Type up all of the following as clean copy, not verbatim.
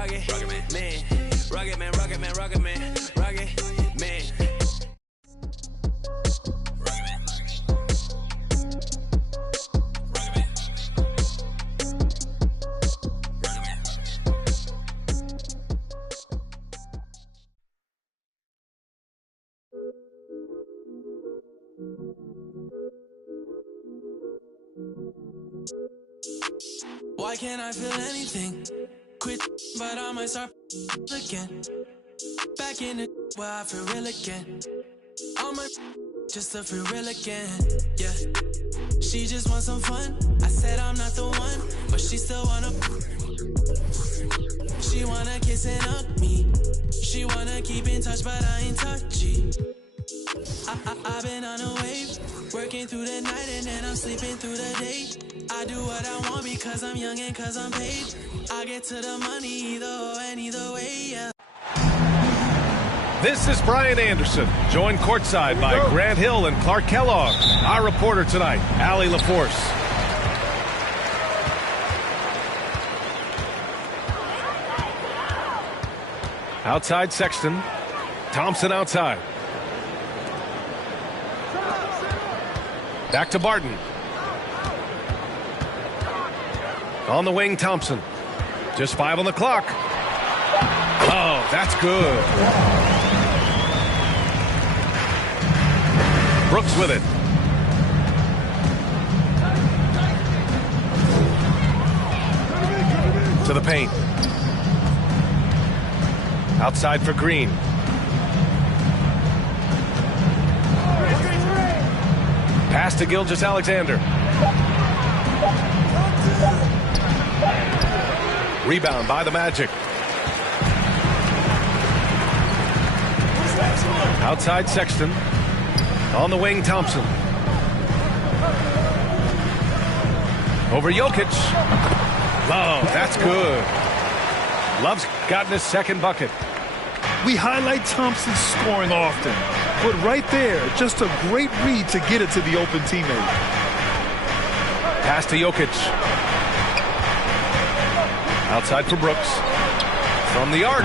Rugged man, rugged man, rugged man, rugged man, rugged man. Why can't I feel anything? Quit, but I might start again. Back in the where I feel real again. All my just to feel real again. Yeah, she just wants some fun. I said I'm not the one, but she still wanna. She wanna kiss and hug me. She wanna keep in touch, but I ain't touchy. I've been on a wave, working through the night and then I'm sleeping through the day. I do what I want because I'm young and cause I'm paid. I get to the money either way, yeah. This is Brian Anderson, joined courtside by Grant Hill and Clark Kellogg. Our reporter tonight, Allie LaForce. Outside Sexton. Thompson outside. Back to Barton. On the wing, Thompson. Just 5 on the clock. Oh, that's good. Brooks with it. To the paint. Outside for Green. Pass to Gilgeous-Alexander. Rebound by the Magic. Outside Sexton. On the wing, Thompson. Over Jokic. Oh, that's good. Love's gotten his second bucket. We highlight Thompson's scoring often, but right there, just a great read to get it to the open teammate. Pass to Jokic. Outside for Brooks. From the arc.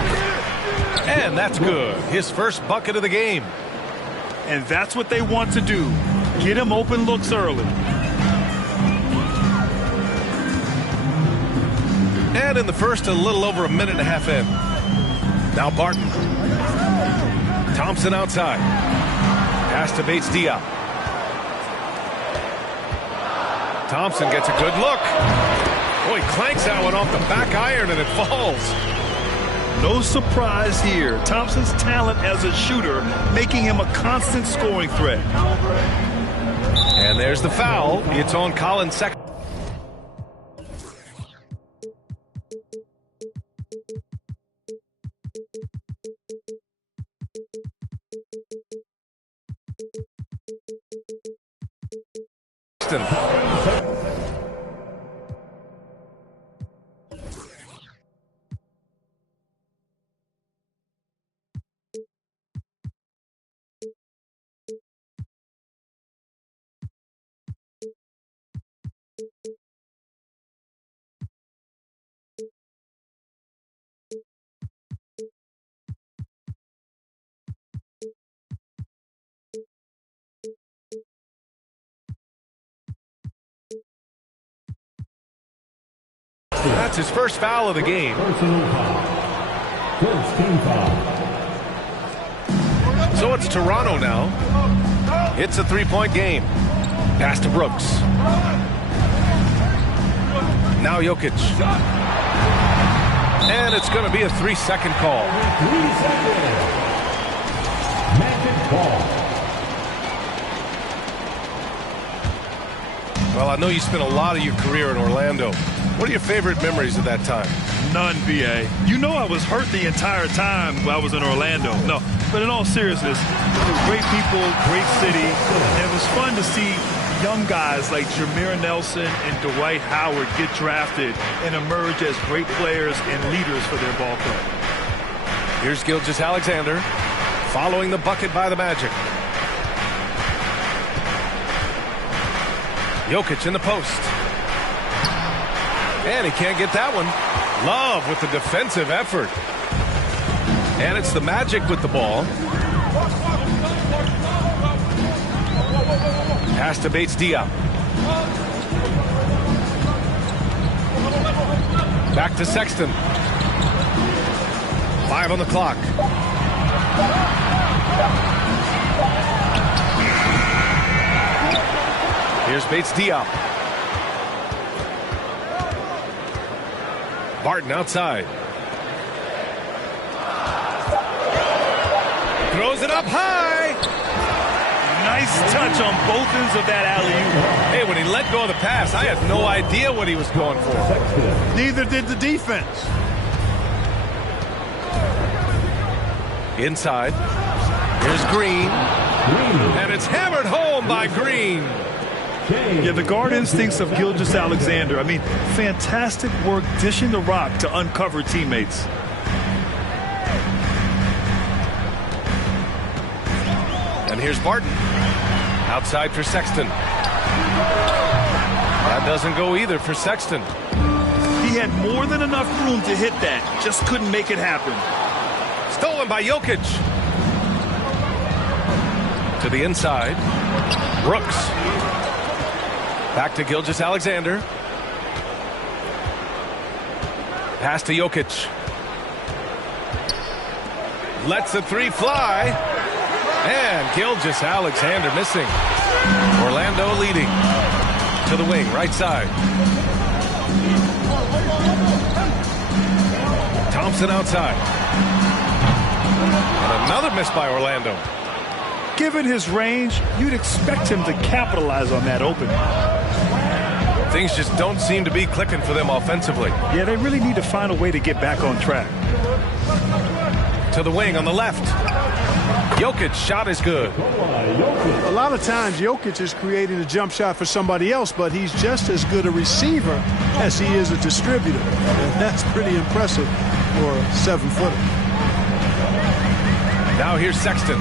And that's good. His first bucket of the game. And that's what they want to do. Get him open looks early. And in the first, a little over a minute and a half in. Now Barton. Thompson outside. Pass to Bates-Diop. Thompson gets a good look. Oh, he clanks that one off the back iron and it falls. No surprise here. Thompson's talent as a shooter making him a constant scoring threat. And there's the foul. It's on Collins' second. That's his first foul of the game. So it's Toronto now. It's a three-point game. Pass to Brooks. Now Jokic. And it's going to be a 3-second call. 3 seconds. Magic ball. Well, I know you spent a lot of your career in Orlando. What are your favorite memories of that time? None, B.A. You know I was hurt the entire time while I was in Orlando. No, but in all seriousness, great people, great city, and it was fun to see young guys like Jameer Nelson and Dwight Howard get drafted and emerge as great players and leaders for their ball club. Here's Gilgeous-Alexander following the bucket by the Magic. Jokic in the post. And he can't get that one. Love with the defensive effort. And it's the Magic with the ball. Pass to Bates Diop. Back to Sexton. 5 on the clock. Here's Bates Diop. Barton outside. Throws it up high. Nice touch on both ends of that alley-oop. Hey, when he let go of the pass, I had no idea what he was going for. Neither did the defense. Inside. Here's Green. And it's hammered home by Green. Yeah, the guard instincts of Gilgeous-Alexander. I mean, fantastic work dishing the rock to uncover teammates. And here's Barton. Outside for Sexton. That doesn't go either for Sexton. He had more than enough room to hit that. Just couldn't make it happen. Stolen by Jokic. To the inside. Brooks. Back to Gilgeous-Alexander. Pass to Jokic. Lets the three fly. And Gilgeous-Alexander missing. Orlando leading. To the wing, right side. Thompson outside. And another miss by Orlando. Given his range, you'd expect him to capitalize on that open. Things just don't seem to be clicking for them offensively. Yeah, they really need to find a way to get back on track. To the wing on the left. Jokic shot is good. A lot of times Jokic is creating a jump shot for somebody else, but he's just as good a receiver as he is a distributor. And that's pretty impressive for a 7-footer. Now here's Sexton.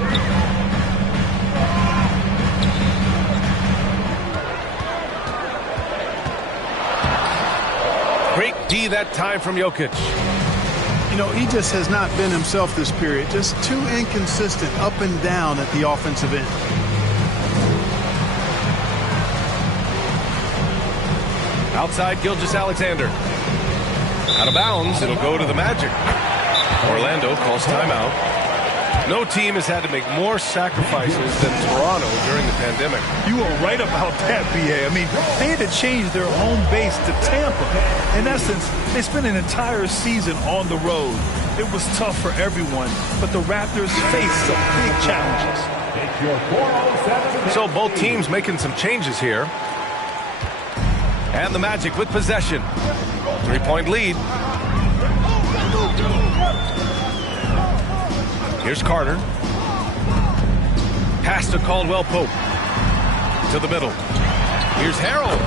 Great D that time from Jokic. You know, he just has not been himself this period. Just too inconsistent up and down at the offensive end. Outside Gilgeous-Alexander. Out of bounds, it'll go to the Magic. Orlando calls timeout. No team has had to make more sacrifices than Toronto during the pandemic. You are right about that, B.A. I mean, they had to change their home base to Tampa. In essence, they spent an entire season on the road. It was tough for everyone, but the Raptors faced some big challenges. So both teams making some changes here. And the Magic with possession. 3-point lead. Here's Carter. Pass to Caldwell Pope. To the middle. Here's Harrell.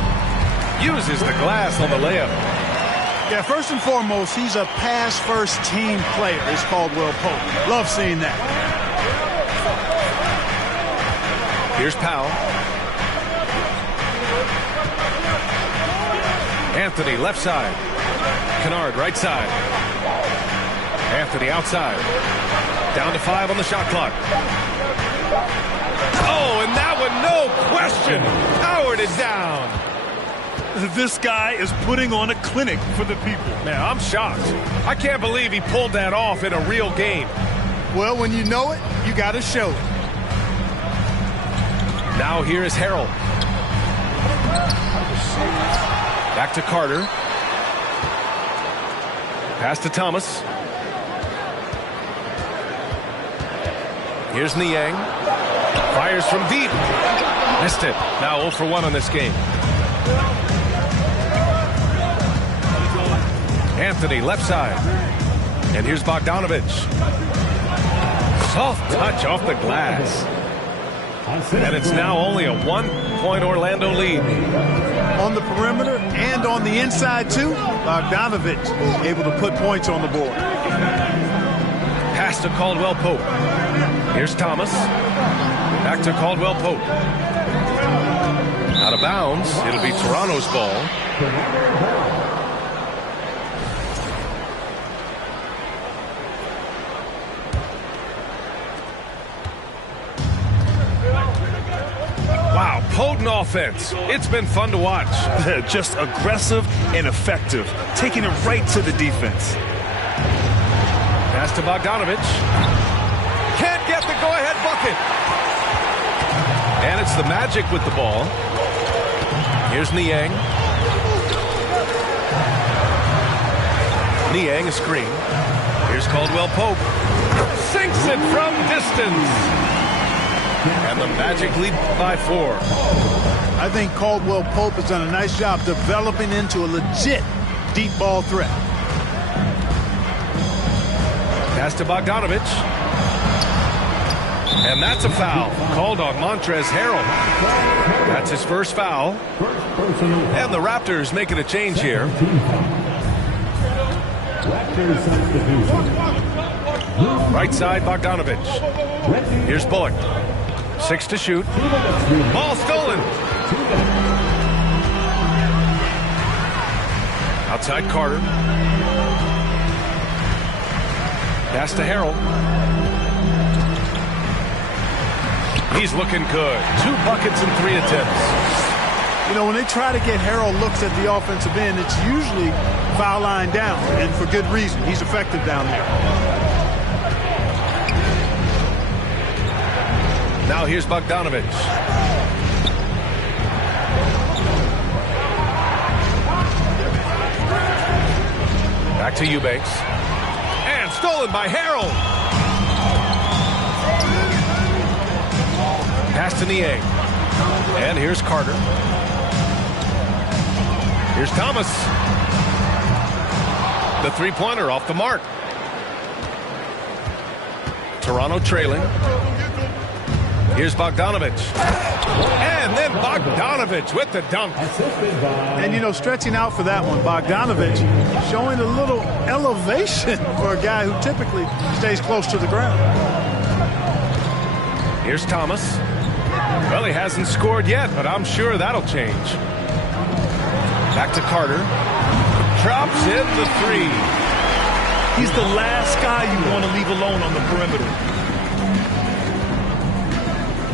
Uses the glass on the layup. Yeah, first and foremost, he's a pass-first team player, is Caldwell Pope. Love seeing that. Here's Powell. Anthony left side. Kennard right side. Anthony outside. Down to 5 on the shot clock. Oh, and that one, no question. Powered it down. This guy is putting on a clinic for the people. Man, I'm shocked. I can't believe he pulled that off in a real game. Well, when you know it, you got to show it. Now here is Harrell. Back to Carter. Pass to Thomas. Here's Niang. Fires from deep. Missed it. Now 0 for 1 on this game. Anthony left side. And here's Bogdanovich. Soft touch off the glass. And it's now only a 1-point Orlando lead. On the perimeter and on the inside, too, Bogdanovich able to put points on the board. Pass to Caldwell Pope. Here's Thomas. Back to Caldwell Pope. Out of bounds. It'll be Toronto's ball. potent offense. It's been fun to watch. Just aggressive and effective, taking it right to the defense. Pass to Bogdanovich. Can't get the go-ahead bucket. And it's the Magic with the ball. Here's Niang. Niang, a screen. Here's Caldwell Pope. Sinks it from distance. And the Magic lead by 4. I think Caldwell Pope has done a nice job developing into a legit deep ball threat. Pass to Bogdanovich. And that's a foul called on Montrezl Harrell. That's his first foul. And the Raptors making a change here. Right side, Bogdanovich. Here's Bullock. 6 to shoot. Ball stolen. Outside Carter. Pass to Harrell. He's looking good. 2 buckets and 3 attempts. You know, when they try to get Harrell looks at the offensive end, it's usually foul line down, and for good reason. He's effective down there. Now here's Bogdanovich. Back to Eubanks. And stolen by Harrell. Pass to Niang. And here's Carter. Here's Thomas. The three-pointer off the mark. Toronto trailing. Here's Bogdanovich. And then Bogdanovich with the dunk. And, you know, stretching out for that one, Bogdanovich showing a little elevation for a guy who typically stays close to the ground. Here's Thomas. Well, he hasn't scored yet, but I'm sure that'll change. Back to Carter. Drops in the 3. He's the last guy you want to leave alone on the perimeter.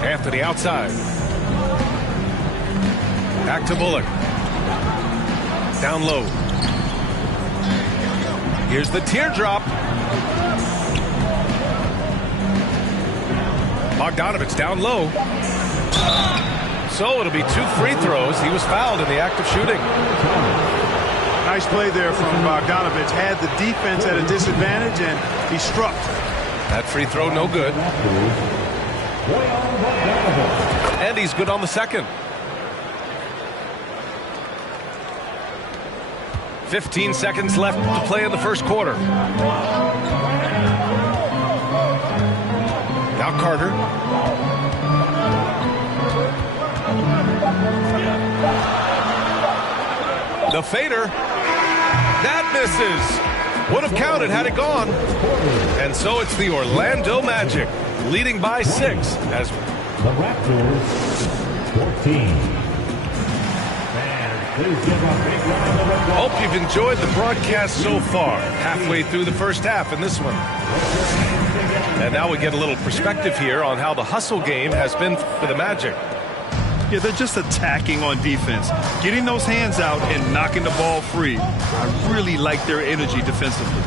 Anthony outside. Back to Bullock. Down low. Here's the teardrop. Bogdanovich down low. So it'll be 2 free throws. He was fouled in the act of shooting. Nice play there from Bogdanovich. Had the defense at a disadvantage, and he struck. That free throw no good. And he's good on the second. 15 seconds left to play in the first quarter. Now Carter. The fader. That misses. Would have counted had it gone. And so it's the Orlando Magic leading by 6 as the Raptors 14. Hope you've enjoyed the broadcast so far. Halfway through the first half in this one. And now we get a little perspective here on how the hustle game has been for the Magic. Yeah, they're just attacking on defense, getting those hands out and knocking the ball free. I really like their energy defensively.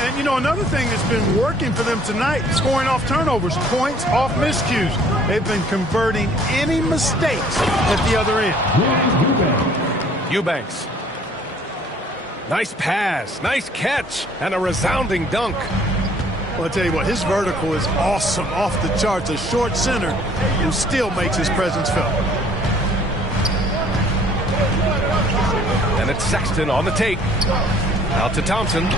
And, you know, another thing that's been working for them tonight, scoring off turnovers, points off miscues. They've been converting any mistakes at the other end. Eubanks. Nice pass, nice catch, and a resounding dunk. Well, I'll tell you what, his vertical is awesome, off the charts. A short center who still makes his presence felt. And it's Sexton on the take. Out to Thompson.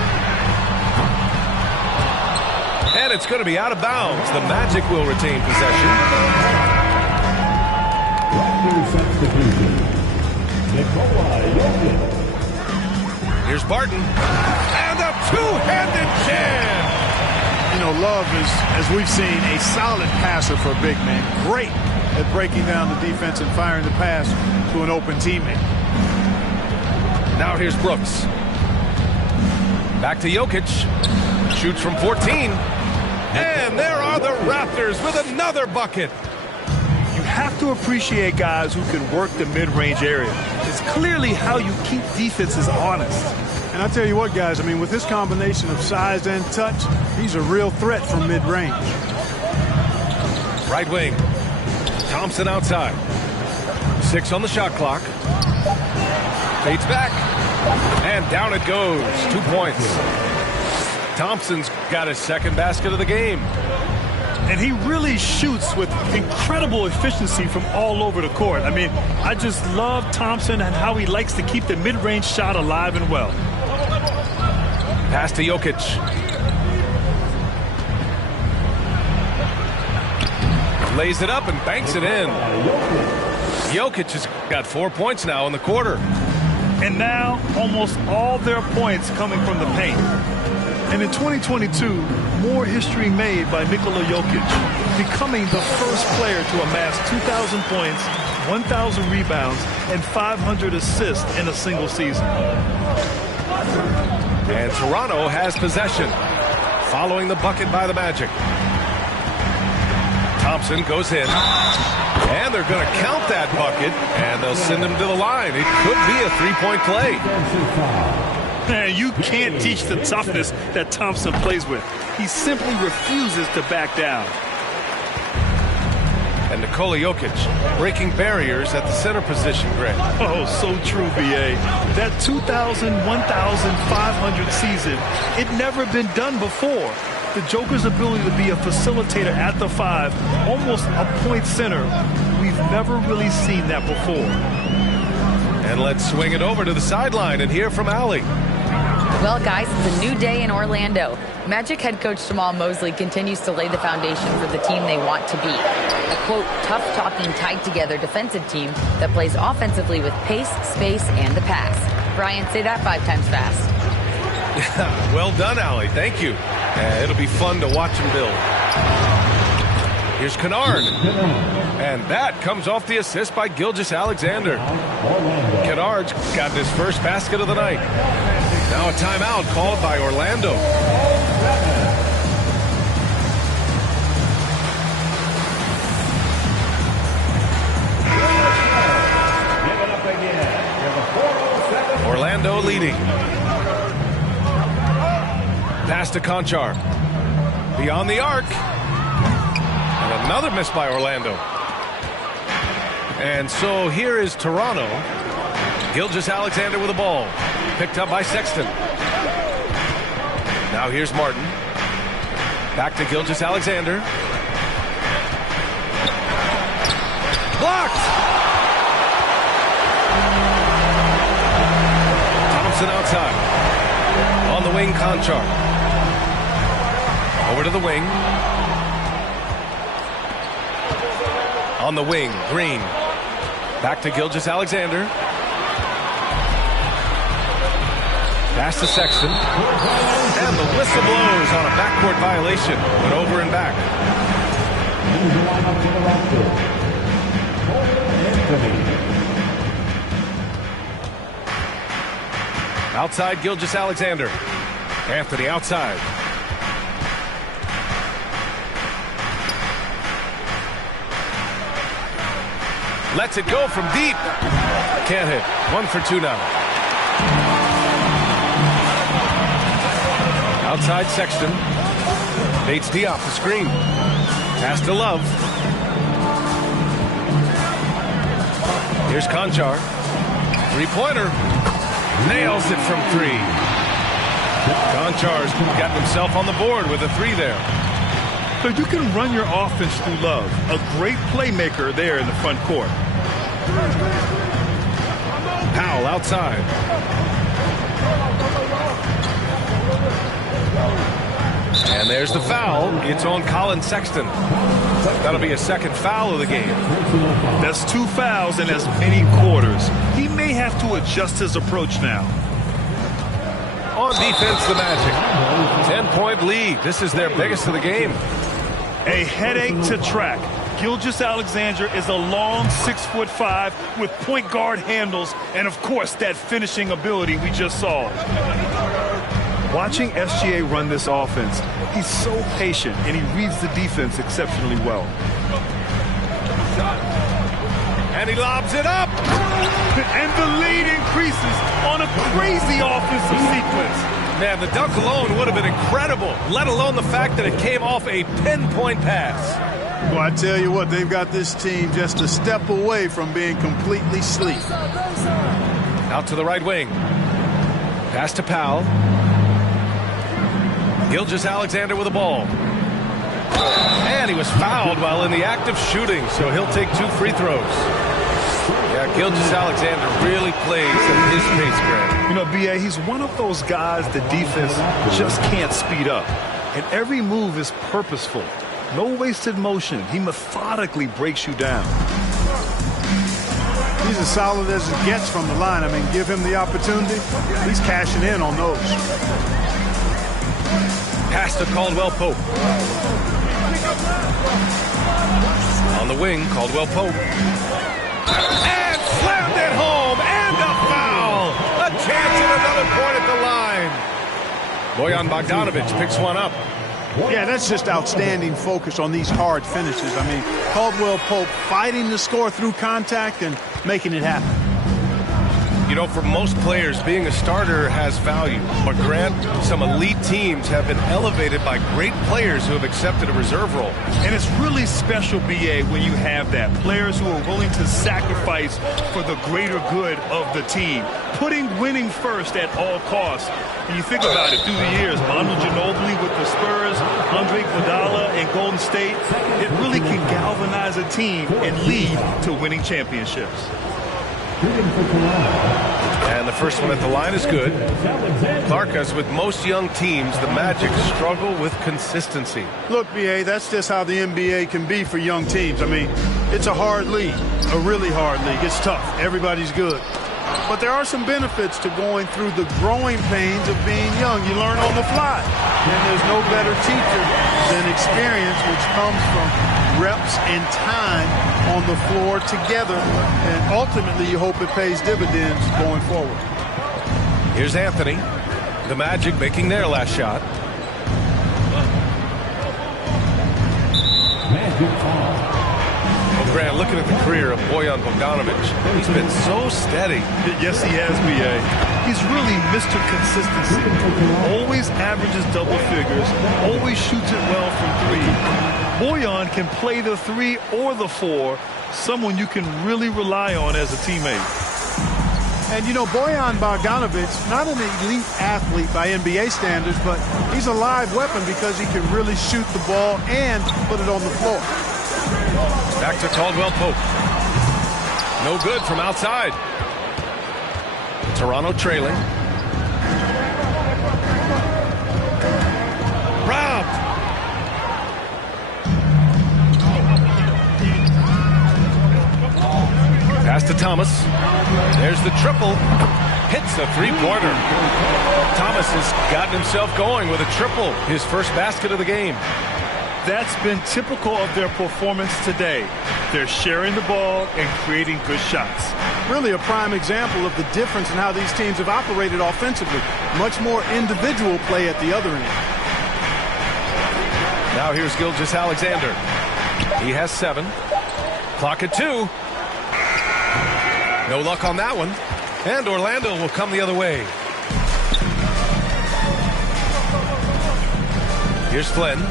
And it's going to be out of bounds. The Magic will retain possession. Here's Barton. And a two-handed jam. You know, Love is, as we've seen, a solid passer for a big man. Great at breaking down the defense and firing the pass to an open teammate. Now here's Brooks. Back to Jokic. Shoots from 14. And there are the Raptors with another bucket. You have to appreciate guys who can work the mid-range area. It's clearly how you keep defenses honest. And I tell you what, guys, I mean, with this combination of size and touch, he's a real threat from mid-range. Right wing. Thompson outside. 6 on the shot clock. Fades back. And down it goes. 2 points. Thompson's got his second basket of the game. And he really shoots with incredible efficiency from all over the court. I mean, I just love Thompson and how he likes to keep the mid-range shot alive and well. Pass to Jokic. Lays it up and banks it in. Jokic has got 4 points now in the quarter. And now almost all their points coming from the paint. And in 2022, more history made by Nikola Jokic, becoming the first player to amass 2,000 points, 1,000 rebounds, and 500 assists in a single season. And Toronto has possession, following the bucket by the Magic. Thompson goes in, and they're going to count that bucket, and they'll send him to the line. It could be a three-point play. Man, you can't teach the toughness that Thompson plays with. He simply refuses to back down. And Nikola Jokic breaking barriers at the center position, Greg. Oh, so true, B.A. That 2,000, 1,500 season, it never been done before. The Joker's ability to be a facilitator at the 5, almost a point center, we've never really seen that before. And let's swing it over to the sideline and hear from Allie. Well, guys, it's a new day in Orlando. Magic head coach Jamal Mosley continues to lay the foundation for the team they want to be. A, quote, tough-talking, tied-together defensive team that plays offensively with pace, space, and the pass. Brian, say that 5 times fast. Well done, Allie. Thank you. It'll be fun to watch him build. Here's Kennard. And that comes off the assist by Gilgeous-Alexander. Kennard's got his first basket of the night. Now a timeout called by Orlando. Orlando leading. Pass to Conchar. Beyond the arc. And another miss by Orlando. And so here is Toronto. Gilgeous-Alexander with the ball. Picked up by Sexton. Now here's Martin. Back to Gilgeous-Alexander. Blocked! Thompson outside. On the wing, Conchar. Over to the wing. On the wing, Green. Back to Gilgeous-Alexander. Pass to Sexton. And the whistle blows on a backcourt violation. Went over and back. Outside Gilgeous-Alexander. Anthony outside. Lets it go from deep. Can't hit. 1 for 2 now. Outside Sexton. Bates D off the screen. Pass to Love. Here's Conchar. Three-pointer. Nails it from 3. Conchar's got himself on the board with a 3 there. But you can run your offense through Love. A great playmaker there in the front court. Powell outside. And there's the foul. It's on Colin Sexton. That'll be a second foul of the game. That's 2 fouls in as many quarters. He may have to adjust his approach now. On defense, the Magic. 10-point lead. This is their biggest of the game. A headache to track. Gilgeous-Alexander is a long 6'5" with point guard handles and, of course, that finishing ability we just saw. Watching SGA run this offense, he's so patient and he reads the defense exceptionally well. And he lobs it up. And the lead increases on a crazy offensive sequence. Man, the dunk alone would have been incredible, let alone the fact that it came off a pinpoint pass. Well, I tell you what, they've got this team just a step away from being completely asleep. Out to the right wing. Pass to Powell. Gilgeous-Alexander with the ball. And he was fouled while in the act of shooting, so he'll take 2 free throws. Yeah, Gilgeous-Alexander really plays at his pace, Grant. You know, B.A., he's one of those guys the defense just can't speed up. And every move is purposeful. No wasted motion. He methodically breaks you down. He's as solid as it gets from the line. I mean, give him the opportunity. He's cashing in on those. Pass to Caldwell Pope. On the wing, Caldwell Pope. And slammed it home, and a foul! A chance at another point at the line. Bojan Bogdanovic picks one up. Yeah, that's just outstanding focus on these hard finishes. I mean, Caldwell Pope fighting to score through contact and making it happen. You know, for most players, being a starter has value. But, Grant, some elite teams have been elevated by great players who have accepted a reserve role. And it's really special, B.A., when you have that. Players who are willing to sacrifice for the greater good of the team. Putting winning first at all costs. And you think about it, through the years, Manu Ginobili with the Spurs, Andre Iguodala in Golden State, it really can galvanize a team and lead to winning championships. And the first one at the line is good. Clark, as with most young teams, the Magic struggle with consistency. Look, B.A., that's just how the NBA can be for young teams. I mean, it's a hard league, a really hard league. It's tough. Everybody's good. But there are some benefits to going through the growing pains of being young. You learn on the fly. And there's no better teacher than experience, which comes from reps and time on the floor together. And ultimately, you hope it pays dividends going forward. Here's Anthony. The Magic making their last shot. Well, Grant, looking at the career of Bojan Bogdanovic, he's been so steady. Yes, he has, B.A. He's really Mr. Consistency. Always averages double figures. Always shoots it well from 3. Bojan can play the 3 or the 4. Someone you can really rely on as a teammate. And, you know, Bojan Bogdanovic, not an elite athlete by NBA standards, but he's a live weapon because he can really shoot the ball and put it on the floor. Back to Caldwell Pope. No good from outside. Toronto trailing. Robbed. Pass to Thomas. There's the triple. Hits a three-pointer. Thomas has gotten himself going with a triple. His first basket of the game. That's been typical of their performance today. They're sharing the ball and creating good shots. Really a prime example of the difference in how these teams have operated offensively. Much more individual play at the other end. Now here's Gilgeous-Alexander. He has 7. Clock at 2. No luck on that one. And Orlando will come the other way. Here's Flynn.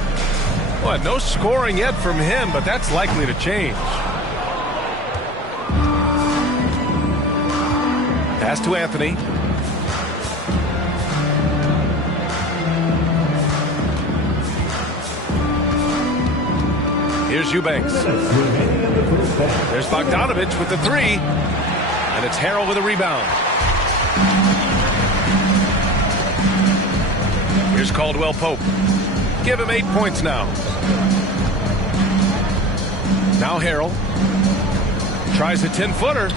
Well, no scoring yet from him, but that's likely to change. Pass to Anthony. Here's Eubanks. There's Bogdanovic with the 3. And it's Harrell with a rebound. Here's Caldwell Pope. Give him 8 points now. Now Harrell. Tries a 10-footer.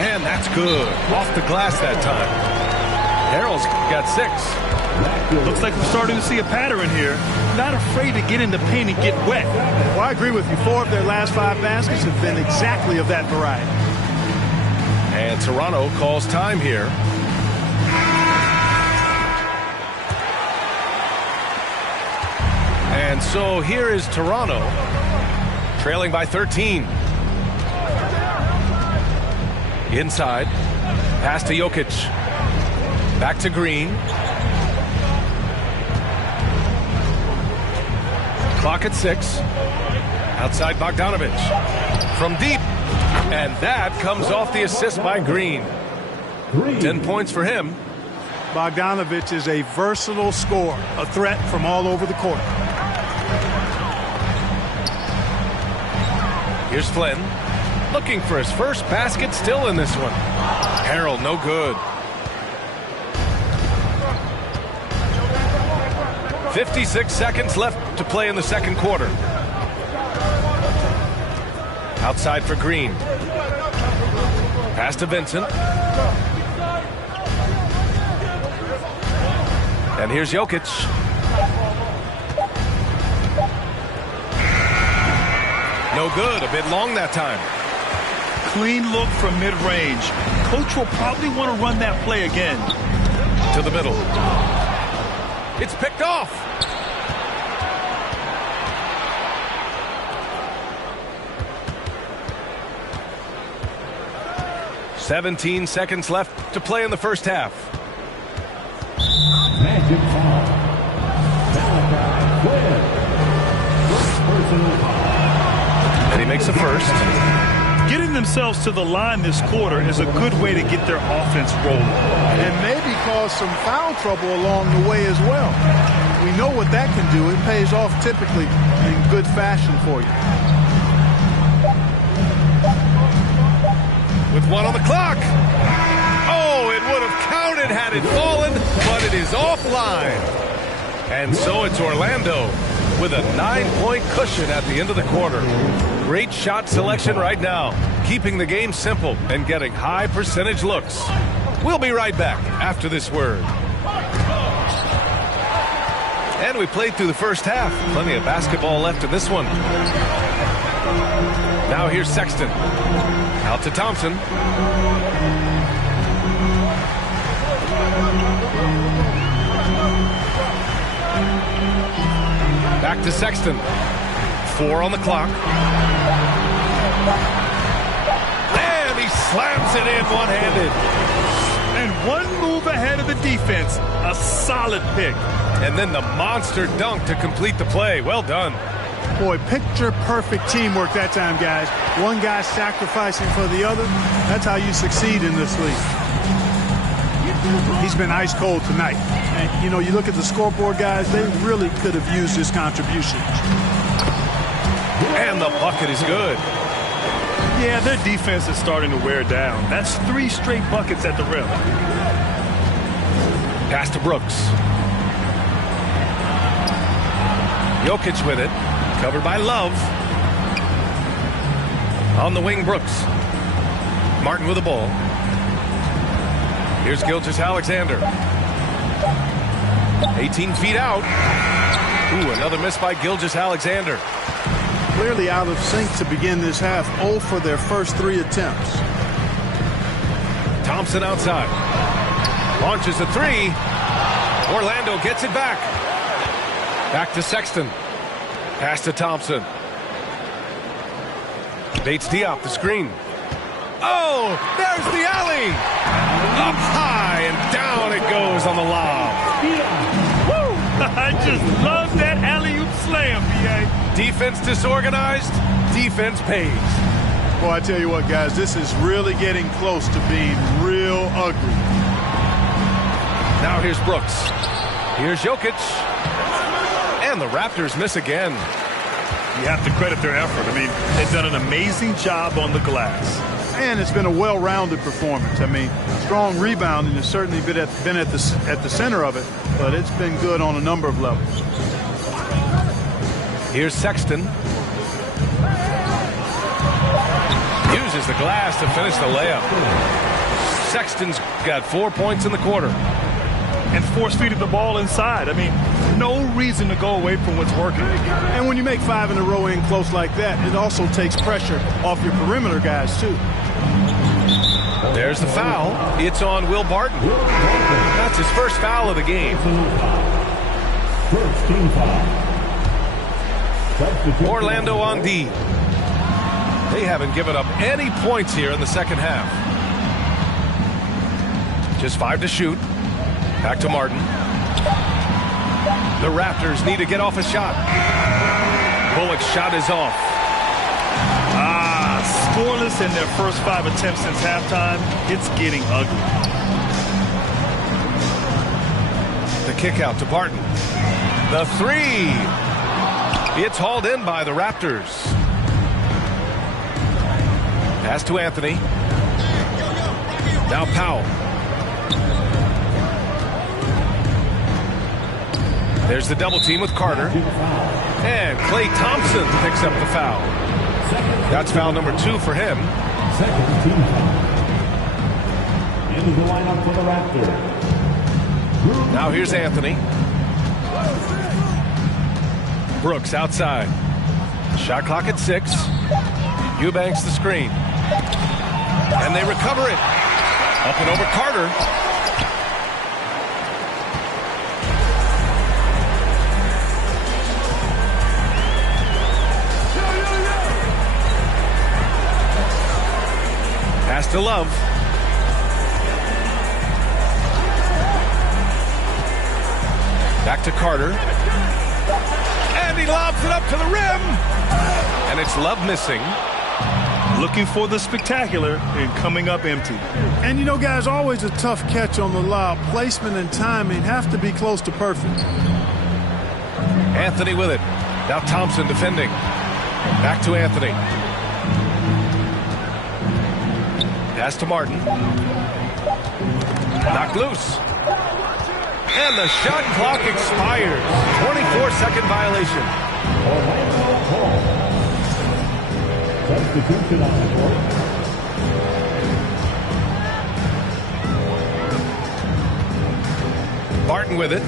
And that's good. Off the glass that time. Harrell's got 6. Looks like we're starting to see a pattern here. Not afraid to get in the paint and get wet. Well, I agree with you. 4 of their last 5 baskets have been exactly of that variety. And Toronto calls time here. And so here is Toronto, trailing by 13. Inside. Pass to Jokic. Back to Green. Clock at 6. Outside Bogdanovic. From deep. And that comes off the assist by Green. 10 points for him. Bogdanovic is a versatile scorer, a threat from all over the court. Here's Flynn. Looking for his first basket, still in this one. Harrell, no good. 56 seconds left to play in the second quarter. Outside for Green. Pass to Vincent. And here's Jokic. No good. A bit long that time. Clean look from mid-range. Coach will probably want to run that play again. To the middle. It's picked off. "17 seconds left to play in the first half. Magic foul. And he makes a first. Getting themselves to the line this quarter is a good way to get their offense rolling. And maybe cause some foul trouble along the way as well. We know what that can do. It pays off typically in good fashion for you. With 1 on the clock. Oh, it would have counted had it fallen, but it is offline. And so it's Orlando with a 9-point cushion at the end of the quarter. Great shot selection right now, keeping the game simple and getting high percentage looks. We'll be right back after this word. And we played through the first half. Plenty of basketball left in this one. Now here's Sexton. Out to Thompson. Back to Sexton. 4 on the clock. And he slams it in one-handed. And one move ahead of the defense. A solid pick. And then the monster dunk to complete the play. Well done. Boy, picture-perfect teamwork that time, guys. One guy sacrificing for the other. That's how you succeed in this league. He's been ice cold tonight. And, you know, you look at the scoreboard, guys, they really could have used his contribution. And the bucket is good. Yeah, their defense is starting to wear down. That's 3 straight buckets at the rim. Pass to Brooks. Jokic with it. Covered by Love. On the wing, Brooks. Martin with the ball. Here's Gilgeous-Alexander. 18 feet out. Ooh, another miss by Gilgeous-Alexander. Clearly out of sync to begin this half. 0 for their first 3 attempts. Thompson outside. Launches a 3. Orlando gets it back. Back to Sexton. Pass to Thompson. Bates Diop, the screen. Oh, there's the alley. Up high and down it goes on the lob. Woo! I just love that alley-oop slam, B.A. Defense disorganized, defense pays. Boy, I tell you what, guys, this is really getting close to being real ugly. Now here's Brooks. Here's Jokic. And the Raptors miss again. You have to credit their effort. I mean, they've done an amazing job on the glass. And it's been a well-rounded performance. I mean, strong rebounding has certainly been at the center of it, but it's been good on a number of levels. Here's Sexton. Uses the glass to finish the layup. Sexton's got 4 points in the quarter. And force-feeded the ball inside. I mean, no reason to go away from what's working. And when you make 5 in a row in close like that, it also takes pressure off your perimeter guys, too. There's the foul. It's on Will Barton. That's his first foul of the game. First team foul. Orlando on D. They haven't given up any points here in the second half. Just 5 to shoot. Back to Martin. The Raptors need to get off a shot. Bullock's shot is off. Scoreless in their first 5 attempts since halftime. It's getting ugly. The kick out to Barton. The 3. It's hauled in by the Raptors. Pass to Anthony. Now Powell. There's the double team with Carter. And Klay Thompson picks up the foul. That's foul number 2 for him. Second team foul. Into the lineup for the Raptors. Now here's Anthony. Brooks outside. Shot clock at 6. Eubanks the screen. And they recover it. Up and over Carter. Pass to Love. Back to Carter. And he lobs it up to the rim. And it's Love missing. Looking for the spectacular and coming up empty. And you know, guys, always a tough catch on the lob. Placement and timing have to be close to perfect. Anthony with it. Now Thompson defending. Back to Anthony. Pass to Martin. Knocked loose. And the shot clock expires. 24-second violation. Substitution on the court. Barton with it.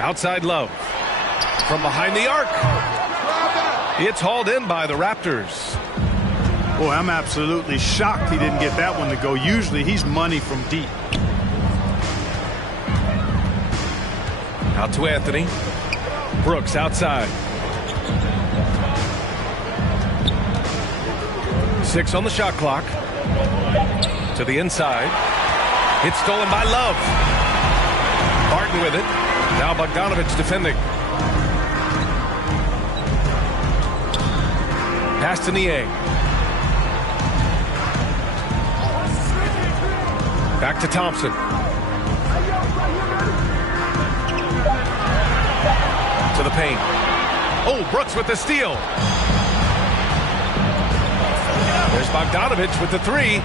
Outside Love. From behind the arc. It's hauled in by the Raptors. Boy, I'm absolutely shocked he didn't get that one to go. Usually he's money from deep. Out to Anthony. Brooks outside. 6 on the shot clock. To the inside. It's stolen by Love. Barton with it. Now Bogdanovich defending. Pass to Niang. Back to Thompson. To the paint. Oh, Brooks with the steal. There's Bogdanovich with the 3.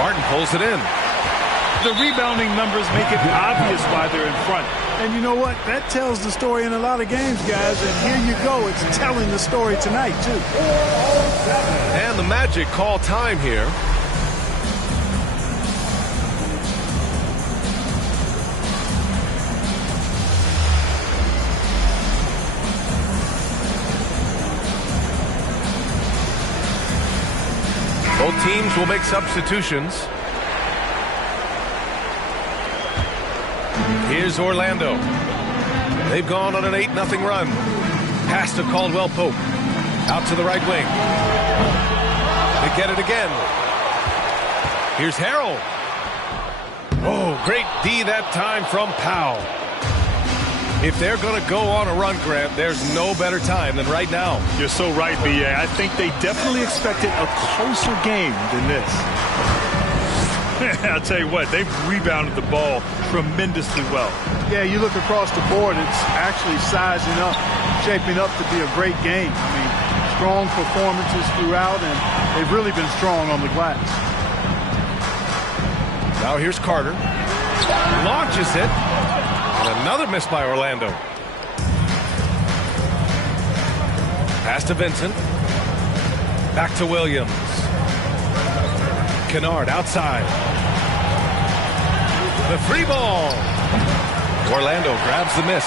Barton pulls it in. The rebounding numbers make it obvious why they're in front. And you know what? That tells the story in a lot of games, guys. And here you go. It's telling the story tonight, too. And the Magic call time here. Both teams will make substitutions. Here's Orlando. They've gone on an 8-0 run. Pass to Caldwell Pope. Out to the right wing. They get it again. Here's Harrell. Oh, great D that time from Powell. If they're going to go on a run, Grant, there's no better time than right now. You're so right, B.A. I think they definitely expected a closer game than this. I'll tell you what, they've rebounded the ball tremendously well. Yeah, you look across the board, it's actually sizing up, shaping up to be a great game. I mean, strong performances throughout, and they've really been strong on the glass. Now here's Carter. Launches it. And another miss by Orlando. Pass to Vincent. Back to Williams. Kennard outside. The 3 ball. Orlando grabs the miss.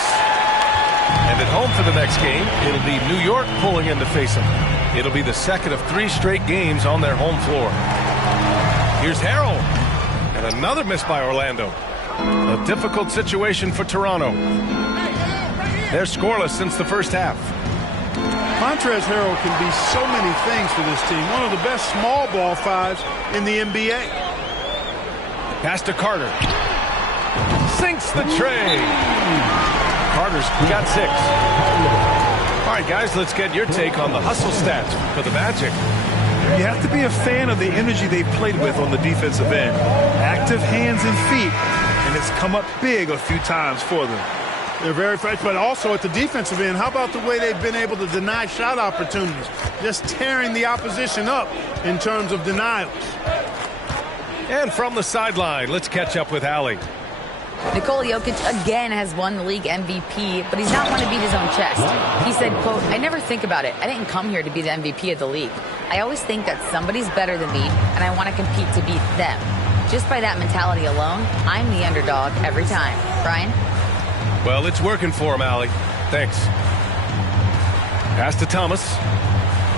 And at home for the next game, it'll be New York pulling in to face them. It'll be the second of 3 straight games on their home floor. Here's Harrell. And another miss by Orlando. A difficult situation for Toronto. They're scoreless since the first half. Montrezl Harrell can be so many things for this team. One of the best small ball fives in the NBA. Pass to Carter. Sinks the tray. Carter's got 6. All right, guys, let's get your take on the hustle stats for the Magic. You have to be a fan of the energy they've played with on the defensive end. Active hands and feet, and it's come up big a few times for them. They're very fresh, but also at the defensive end, how about the way they've been able to deny shot opportunities? Just tearing the opposition up in terms of denials. And from the sideline, let's catch up with Allie. Nikola Jokic again has won the league MVP, but he's not one to beat his own chest. He said, quote, "I never think about it. I didn't come here to be the MVP of the league. I always think that somebody's better than me, and I want to compete to beat them. Just by that mentality alone, I'm the underdog every time." Brian? Well, it's working for him, Allie. Thanks. Pass to Thomas.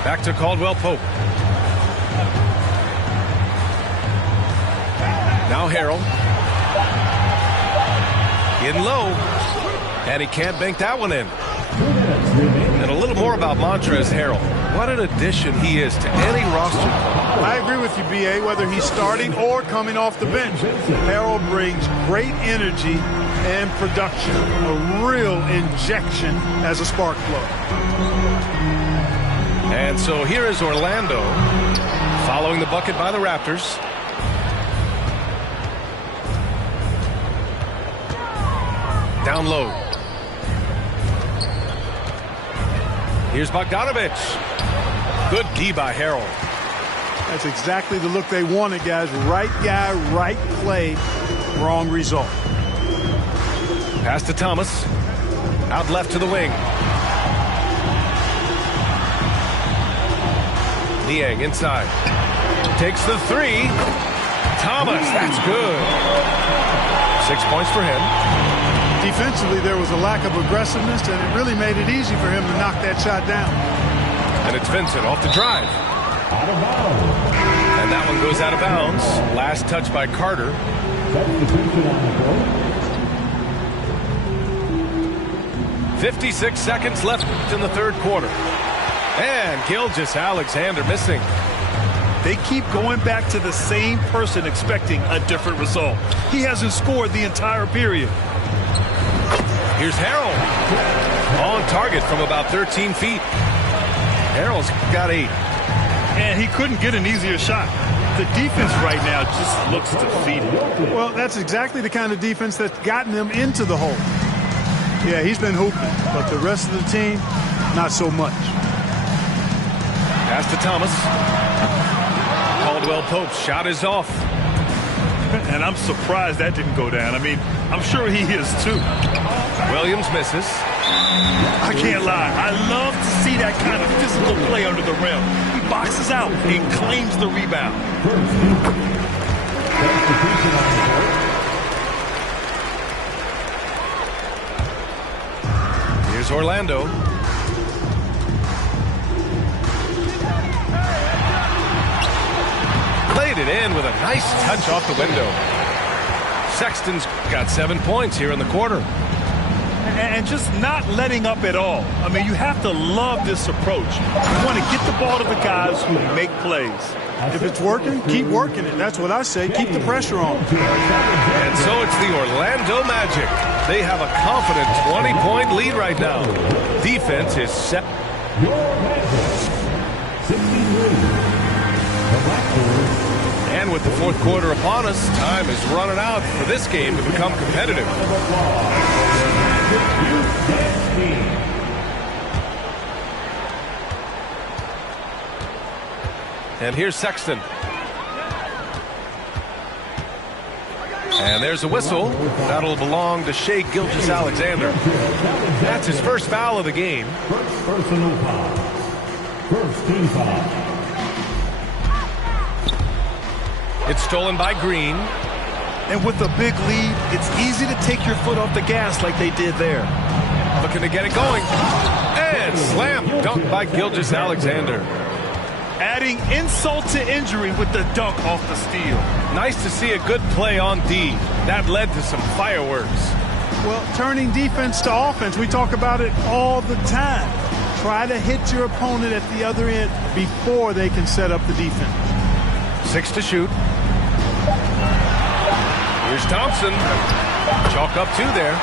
Back to Caldwell Pope. Now Harrell. In low. And he can't bank that one in. And a little more about Montrezl Harrell. What an addition he is to any roster. I agree with you, B.A., whether he's starting or coming off the bench. Harrell brings great energy and production. A real injection as a spark plug. And so here is Orlando following the bucket by the Raptors. Down low. Here's Bogdanovic. Good D by Harrell. That's exactly the look they wanted, guys. Right guy, right play, wrong result. Pass to Thomas. Out left to the wing. Niang inside. Takes the 3. Thomas, that's good. 6 points for him. Defensively, there was a lack of aggressiveness, and it really made it easy for him to knock that shot down. And it's Vincent off the drive. And that one goes out of bounds. Last touch by Carter. 56 seconds left in the third quarter. And Gilgeous-Alexander missing. They keep going back to the same person expecting a different result. He hasn't scored the entire period. Here's Harrell. On target from about 13 feet. Harrell's got 8. And he couldn't get an easier shot. The defense right now just looks defeated. Well, that's exactly the kind of defense that's gotten them into the hole. Yeah, he's been hooping, but the rest of the team, not so much. Pass to Thomas. Caldwell Pope's shot is off. And I'm surprised that didn't go down. I mean, I'm sure he is too. Williams misses. I can't lie. I love to see that kind of physical play under the rim. He boxes out and claims the rebound. Here's Orlando. Played it in with a nice touch off the window. Sexton's got 7 points here in the quarter. And just not letting up at all. I mean, you have to love this approach. You want to get the ball to the guys who make plays. If it's working, keep working it. That's what I say. Keep the pressure on. And so it's the Orlando Magic. They have a confident 20-point lead right now. Defense is set. And with the fourth quarter upon us, time is running out for this game to become competitive. And here's Sexton. And there's a whistle. That'll belong to Shai Gilgeous-Alexander. That's his first foul of the game. First personal foul. First team foul. It's stolen by Green. And with a big lead, it's easy to take your foot off the gas like they did there. Looking to get it going. And slam dunk by Gilgeous-Alexander. Adding insult to injury with the dunk off the steal. Nice to see a good play on D. That led to some fireworks. Well, turning defense to offense, we talk about it all the time. Try to hit your opponent at the other end before they can set up the defense. 6 to shoot. Here's Thompson. Chalk up 2 there.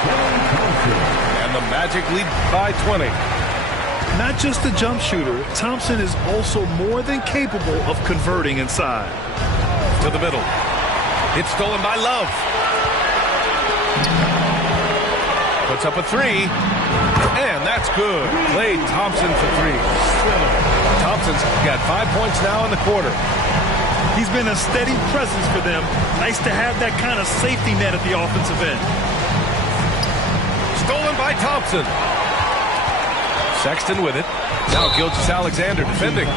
And the Magic lead by 20. Not just a jump shooter, Thompson is also more than capable of converting inside. To the middle. It's stolen by Love. Puts up a 3. And that's good. Klay Thompson for 3. Thompson's got 5 points now in the quarter. He's been a steady presence for them. Nice to have that kind of safety net at the offensive end. Stolen by Thompson. Sexton with it. Now Gilgeous-Alexander defending.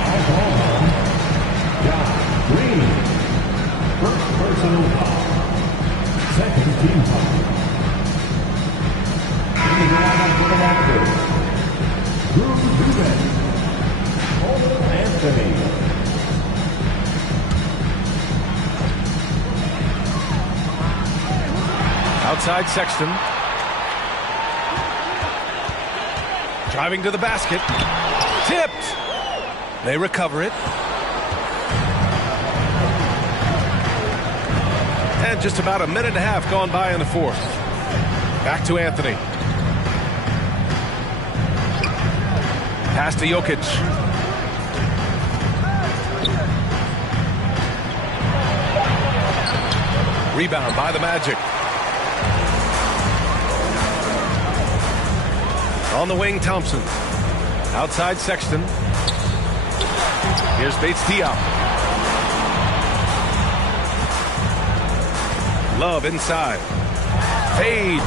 First personal foul. Second team foul. In the lineup for the Raptors, Anthony. Outside Sexton. Driving to the basket. Tipped. They recover it. And just about a minute and a half gone by in the fourth. Back to Anthony. Pass to Jokic. Rebound by the Magic. On the wing, Thompson. Outside Sexton. Here's Bates-Diop. Love inside. Fades.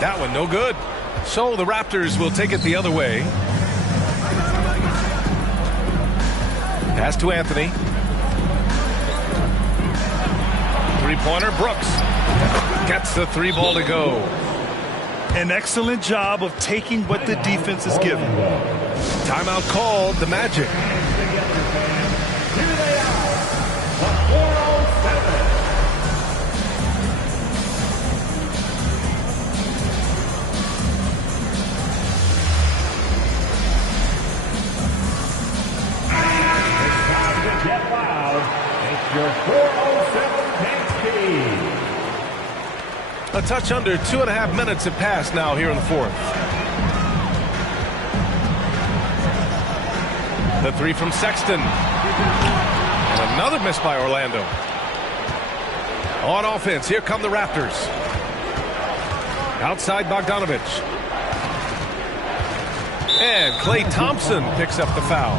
That one no good. So the Raptors will take it the other way. Pass to Anthony. Three-pointer, Brooks. Gets the 3 ball to go. An excellent job of taking what the defense is given. Timeout called, the Magic. Get loud. It's your 407 pace speed. A touch under 2.5 minutes have passed now here in the fourth. The 3 from Sexton. And another miss by Orlando. On offense, here come the Raptors. Outside Bogdanovich. And Klay Thompson picks up the foul.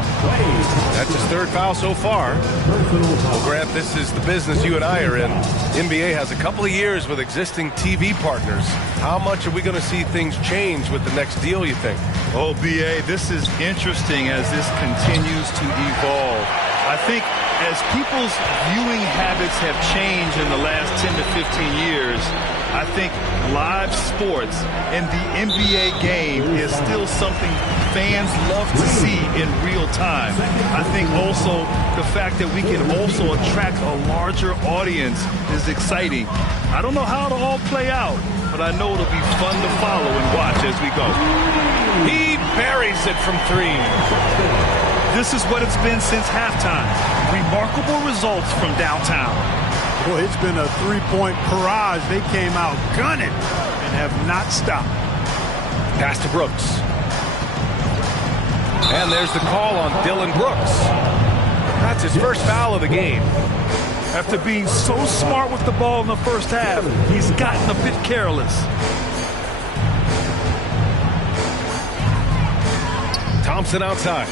That's his 3rd foul so far. Well, Grant, this is the business you and I are in. NBA has a couple of years with existing TV partners. How much are we going to see things change with the next deal, you think? Oh, B.A., this is interesting as this continues to evolve. I think as people's viewing habits have changed in the last 10 to 15 years, I think live sports and the NBA game is still something fans love to see in real time. I think also the fact that we can also attract a larger audience is exciting. I don't know how it'll all play out, but I know it'll be fun to follow and watch as we go. He buries it from 3. This is what it's been since halftime. Remarkable results from downtown. Boy, it's been a 3-point barrage. They came out gunning and have not stopped. Pass to Brooks. And there's the call on Dylan Brooks. That's his first foul of the game. After being so smart with the ball in the first half, he's gotten a bit careless. Thompson outside.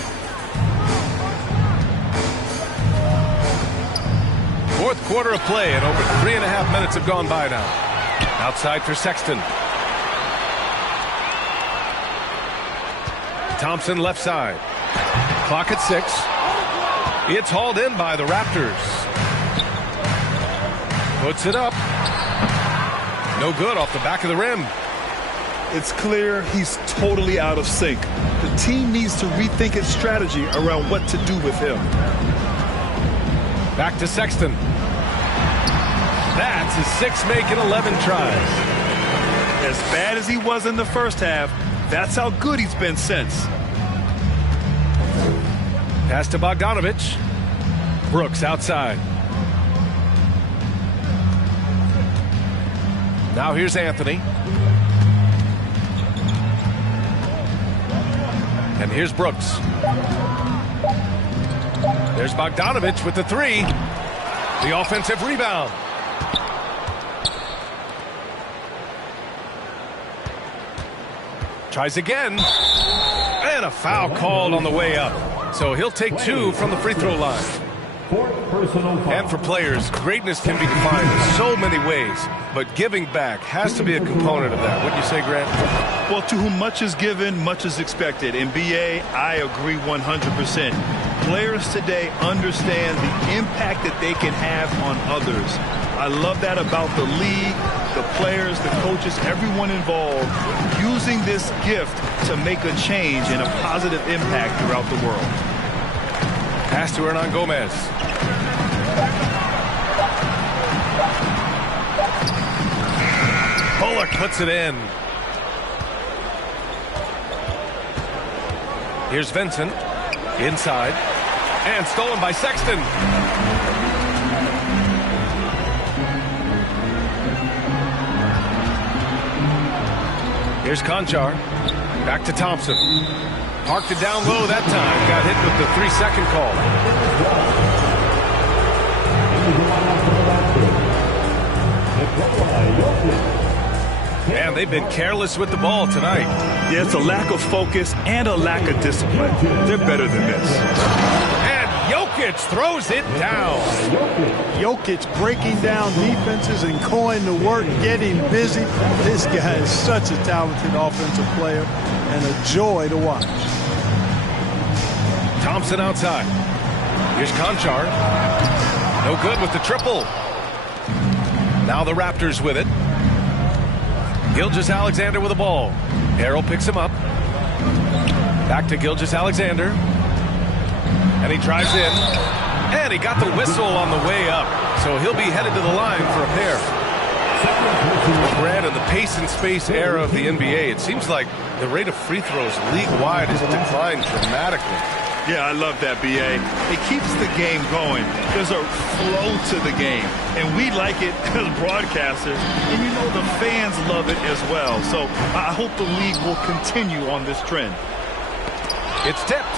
Fourth quarter of play, and over 3.5 minutes have gone by now. Outside for Sexton. Thompson left side. Clock at 6. It's hauled in by the Raptors. Puts it up. No good off the back of the rim. It's clear he's totally out of sync. The team needs to rethink its strategy around what to do with him. Back to Sexton. That's his 6th make in 11 tries. As bad as he was in the first half, that's how good he's been since. Pass to Bogdanovich. Brooks outside. Now here's Anthony. And here's Brooks. There's Bogdanovich with the three. The offensive rebound. Tries again. And a foul called on the way up. So he'll take two from the free throw line. And for players, greatness can be defined in so many ways, but giving back has to be a component of that. Wouldn't you say, Grant? Well, to whom much is given, much is expected. In BA, I agree 100%. Players today understand the impact that they can have on others. I love that about the league, the players, the coaches, everyone involved, using this gift to make a change and a positive impact throughout the world. Pass to Hernan Gomez. Bullock puts it in. Here's Vincent. Inside. And stolen by Sexton. Here's Conchar. Back to Thompson. Parked it down low that time. Got hit with the 3-second call. Man, they've been careless with the ball tonight. Yeah, it's a lack of focus and a lack of discipline. They're better than this. And Jokic throws it down. Jokic breaking down defenses and going to work, getting busy. This guy is such a talented offensive player and a joy to watch. Thompson outside. Here's Conchar. No good with the triple. Now the Raptors with it. Gilgeous-Alexander with the ball. Harrell picks him up. Back to Gilgeous-Alexander. And he drives in. And he got the whistle on the way up. So he'll be headed to the line for a pair. Brad, in the pace and space era of the NBA, it seems like the rate of free throws league-wide has declined dramatically. Yeah, I love that, B.A. It keeps the game going. There's a flow to the game, and we like it as broadcasters, and you know the fans love it as well. So I hope the league will continue on this trend. It's tipped.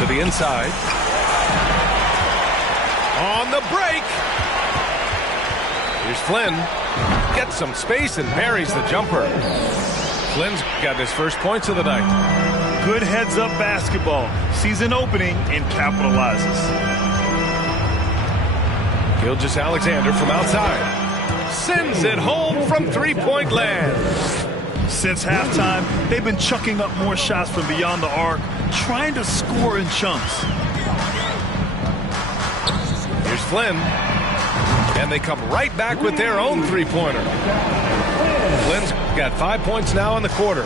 To the inside. On the break. Here's Flynn. Gets some space and buries the jumper. Flynn's got his first points of the night. Good heads-up basketball. Season opening and capitalizes. Gilgeous-Alexander from outside. Sends it home from three-point land. Since halftime, they've been chucking up more shots from beyond the arc, trying to score in chunks. Here's Flynn. And they come right back with their own three-pointer. Flynn's got 5 points now in the quarter.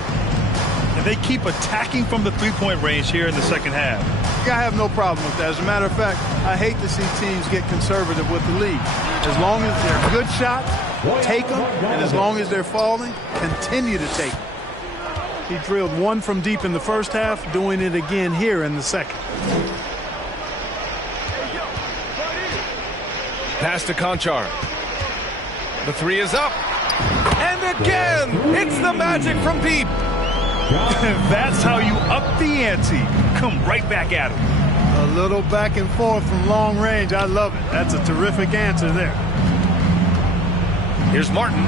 And they keep attacking from the three-point range here in the second half. I have no problem with that. As a matter of fact, I hate to see teams get conservative with the lead. As long as they're good shots, take them. And as long as they're falling, continue to take them. He drilled one from deep in the first half, doing it again here in the second. Pass to Conchar. The three is up. And again, it's the Magic from deep. That's how you up the ante. Come right back at him. A little back and forth from long range. I love it. That's a terrific answer there. Here's Martin.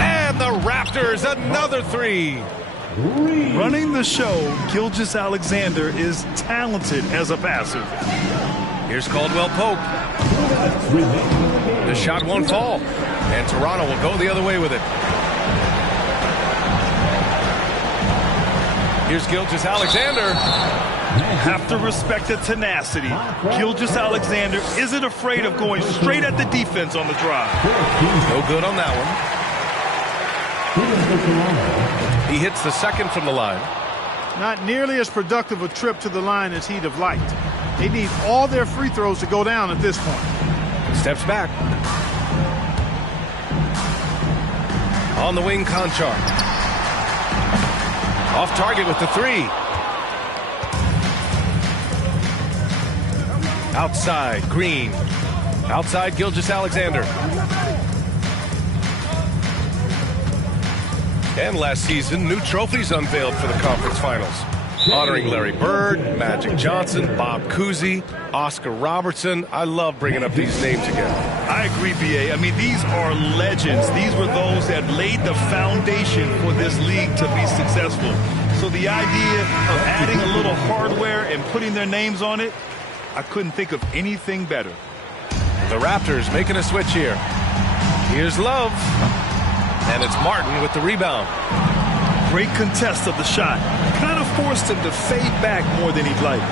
And the Raptors, another three. Running the show, Gilgeous-Alexander is talented as a passer. Here's Caldwell Pope. The shot won't fall. And Toronto will go the other way with it. Here's Gilgeous-Alexander. Have to respect the tenacity. Gilgeous-Alexander isn't afraid of going straight at the defense on the drive. No good on that one. He hits the second from the line. Not nearly as productive a trip to the line as he'd have liked. They need all their free throws to go down at this point. Steps back. On the wing, Conchar. Off target with the three. Outside, Green. Outside, Gilgeous-Alexander. And last season, new trophies unveiled for the conference finals, honoring Larry Bird, Magic Johnson, Bob Cousy, Oscar Robertson. I love bringing up these names again. I agree, B.A. I mean, these are legends. These were those that laid the foundation for this league to be successful. So the idea of adding a little hardware and putting their names on it, I couldn't think of anything better. The Raptors making a switch here. Here's Love. And it's Martin with the rebound. Great contest of the shot. Kind of forced him to fade back more than he'd like.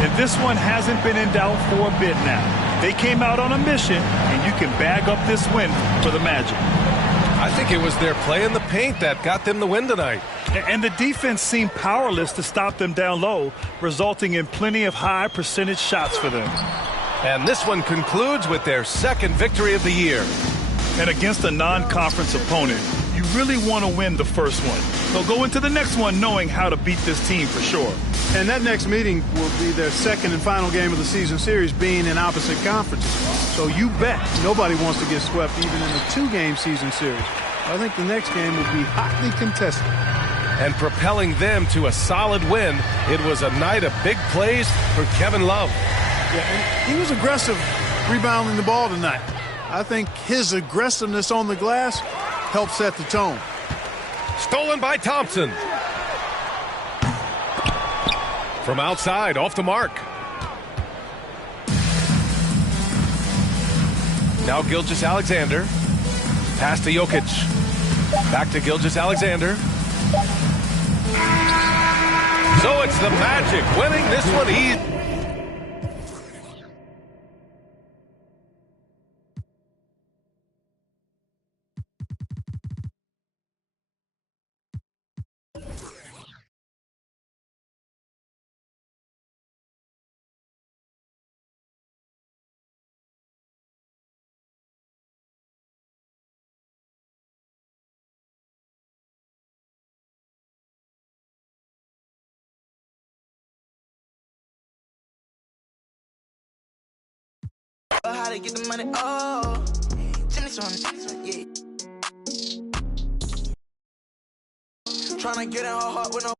And this one hasn't been in doubt for a bit now. They came out on a mission, and you can bag up this win for the Magic. I think it was their play in the paint that got them the win tonight. And the defense seemed powerless to stop them down low, resulting in plenty of high percentage shots for them. And this one concludes with their second victory of the year. And against a non-conference opponent, you really want to win the first one. So go into the next one knowing how to beat this team for sure. And that next meeting will be their second and final game of the season series, being in opposite conferences. So you bet nobody wants to get swept even in a two-game season series. I think the next game will be hotly contested. And propelling them to a solid win, it was a night of big plays for Kevin Love. Yeah, and he was aggressive rebounding the ball tonight. I think his aggressiveness on the glass helped set the tone. Stolen by Thompson. From outside, off the mark. Now Gilgeous-Alexander. Pass to Jokic. Back to Gilgeous-Alexander. So it's the Magic winning this one easy. How to get the money, oh, tennis on, yeah. Tryna get in her heart with no